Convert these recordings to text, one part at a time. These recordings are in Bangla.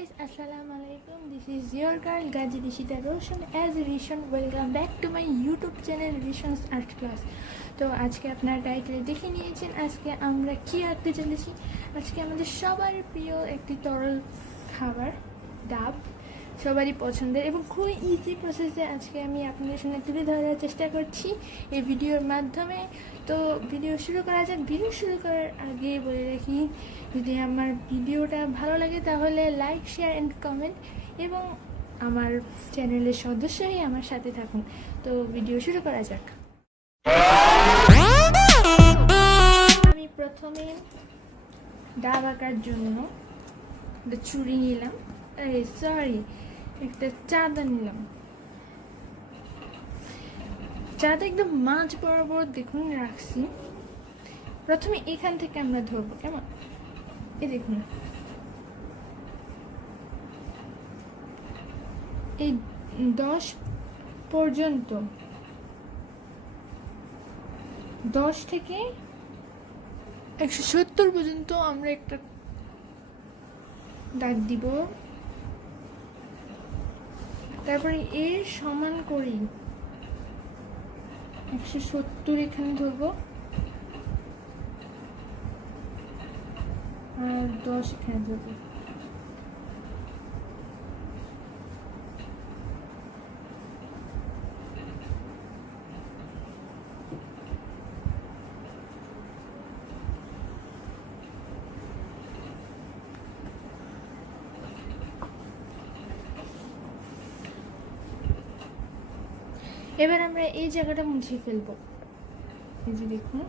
guys, assalamu alaikum. This is your girl Gaji Dishita Rishon as Rishon. Welcome back to my YouTube channel Rishon's Art Class. তো আজকে আপনারা টাইটেলে দেখে নিয়েছেন আজকে আমরা কি আঁকতে চলেছি। আজকে আমাদের সবার প্রিয় একটি তরল খাবার ডাব, সবারই পছন্দের এবং খুবই ইজি প্রসেসে আজকে আমি আপনাদের সামনে তুলে ধরার চেষ্টা করছি এই ভিডিওর মাধ্যমে। তো ভিডিও শুরু করা যাক। ভিডিও শুরু করার আগে বলে রাখি, যদি আমার ভিডিওটা ভালো লাগে তাহলে লাইক, শেয়ার অ্যান্ড কমেন্ট এবং আমার চ্যানেলের সদস্য হয়ে আমার সাথে থাকুন। তো ভিডিও শুরু করা যাক। আমি প্রথমে ডাব আঁকার জন্য একটা ছুরি নিলাম, একটা চাঁদা নিলাম। চাঁদা একদম মাঝ বরাবর দেখুন রাখছি। প্রথমে এখান থেকে আমরা ধরবো, কেমন? এই দেখুন, এই 10 পর্যন্ত, 10 থেকে 170 পর্যন্ত আমরা একটা দাগ দিব। তারপরে এর সমান করি 170 এখানে ধরবো আর 10 এখানে ধরবো। এবার আমরা এই জায়গাটা মুছে ফেলবো। এই যে দেখুন,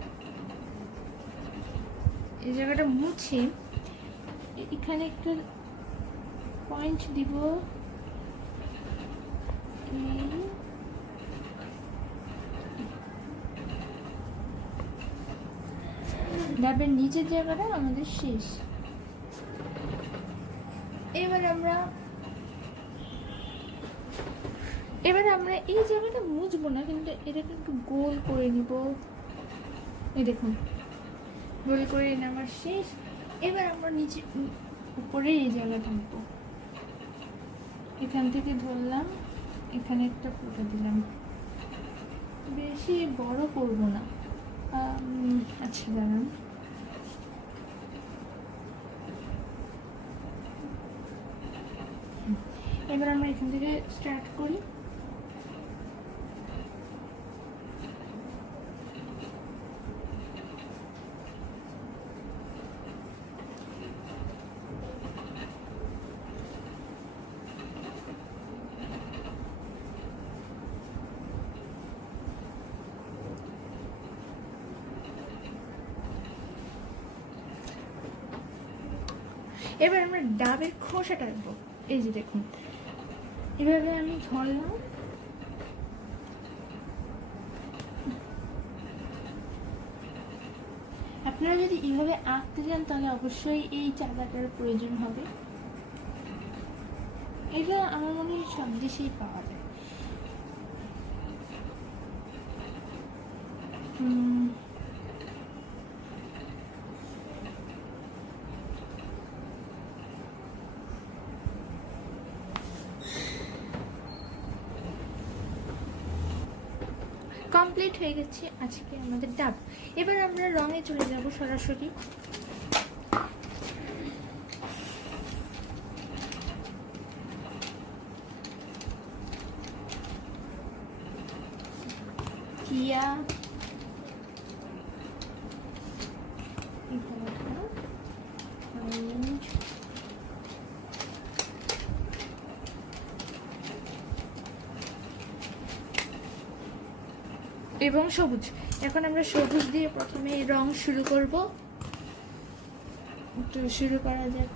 এই জায়গাটা মুছে এখানে একটা পয়েন্ট দিব। ডাবের নিচের জায়গাটা আমাদের শেষ। এবার আমরা এই জায়গাটা মুছবো না, কিন্তু এটাকে একটু গোল করে নিব। এই দেখুন, গোল করে নেওয়ার শেষ। এবার আমরা নিচে উপরে এই জায়গাটা আঁকবো। এখান থেকে ধরলাম, এখানে একটা ফোঁটা দিলাম। বেশি বড় করবো না। আচ্ছা দাঁড়ান, এবার আমরা এখান থেকে স্টার্ট করি। এবার আমরা ডাবের খোসাটা রাখবো। এই যে দেখুন, এভাবে আমি ধরলাম। আপনারা যদি এইভাবে আঁকতে চান তাহলে অবশ্যই এই চাঁদাটার প্রয়োজন হবে। এটা আমার মনে হয় সব দেশেই পাওয়া যায়। কমপ্লিট হয়ে গেছে আজকে আমাদের ডাব। এবার আমরা রঙে চলে যাব সরাসরি। কিয়া অরেঞ্জ, এবং সবুজ। এখন আমরা সবুজ দিয়ে প্রথমে রং শুরু করব। তো শুরু করা যাক।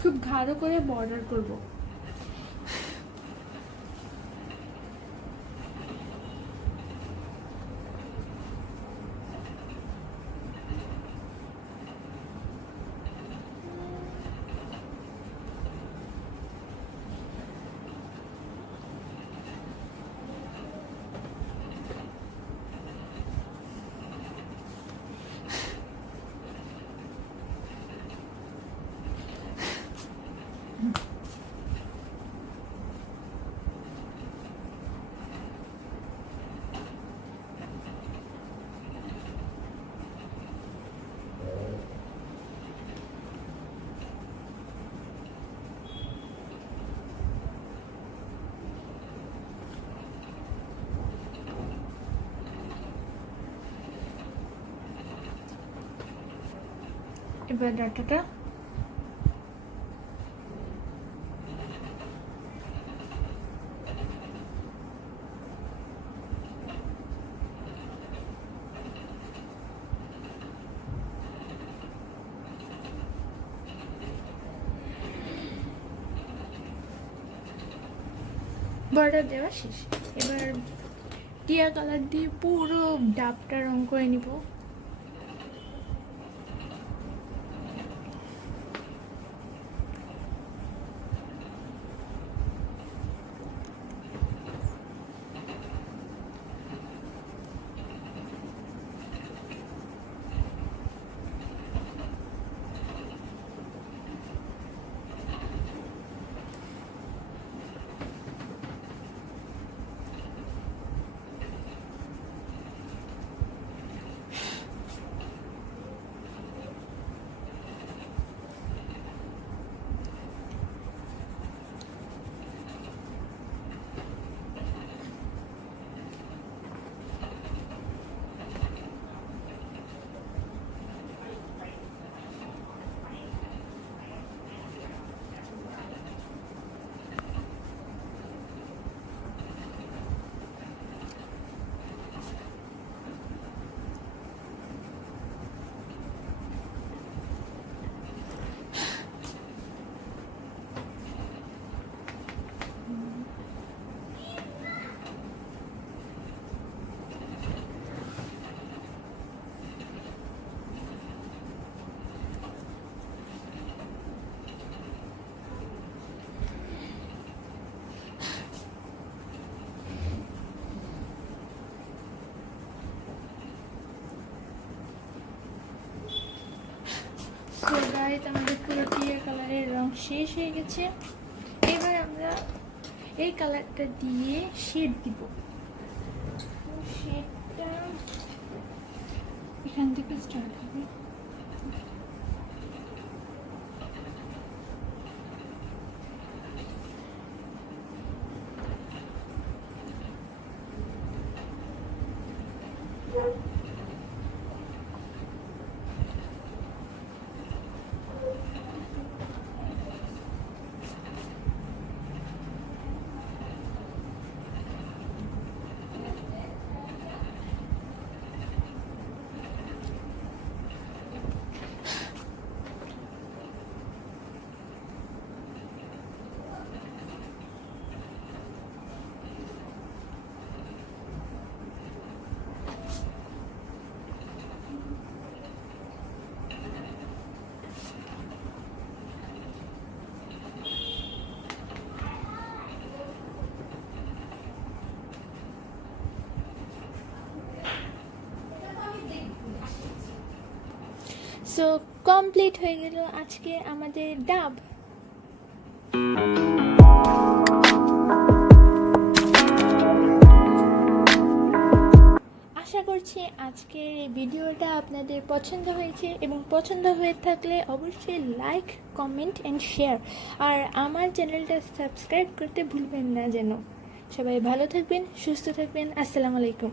খুব গাঢ় করে বর্ডার করব। এবার ডাটাটা বর্ডার দেওয়া শেষ। এবার টিয়া কালার দিয়ে পুরো ডাবটা রং করে নিব। তো গাইস আমাদের পুরো টিয়া কালারের রং শেষ হয়ে গেছে। এবার আমরা এই কালারটা দিয়ে শেড দিব। শেডটা এখান থেকে স্টার্ট হবে। সো কমপ্লিট হয়ে গেল আজকে আমাদের ডাব। আশা করছি আজকের এই ভিডিওটা আপনাদের পছন্দ হয়েছে, এবং পছন্দ হয়ে থাকলে অবশ্যই লাইক, কমেন্ট অ্যান্ড শেয়ার, আর আমার চ্যানেলটা সাবস্ক্রাইব করতে ভুলবেন না যেন। সবাই ভালো থাকবেন, সুস্থ থাকবেন। আসসালামু আলাইকুম।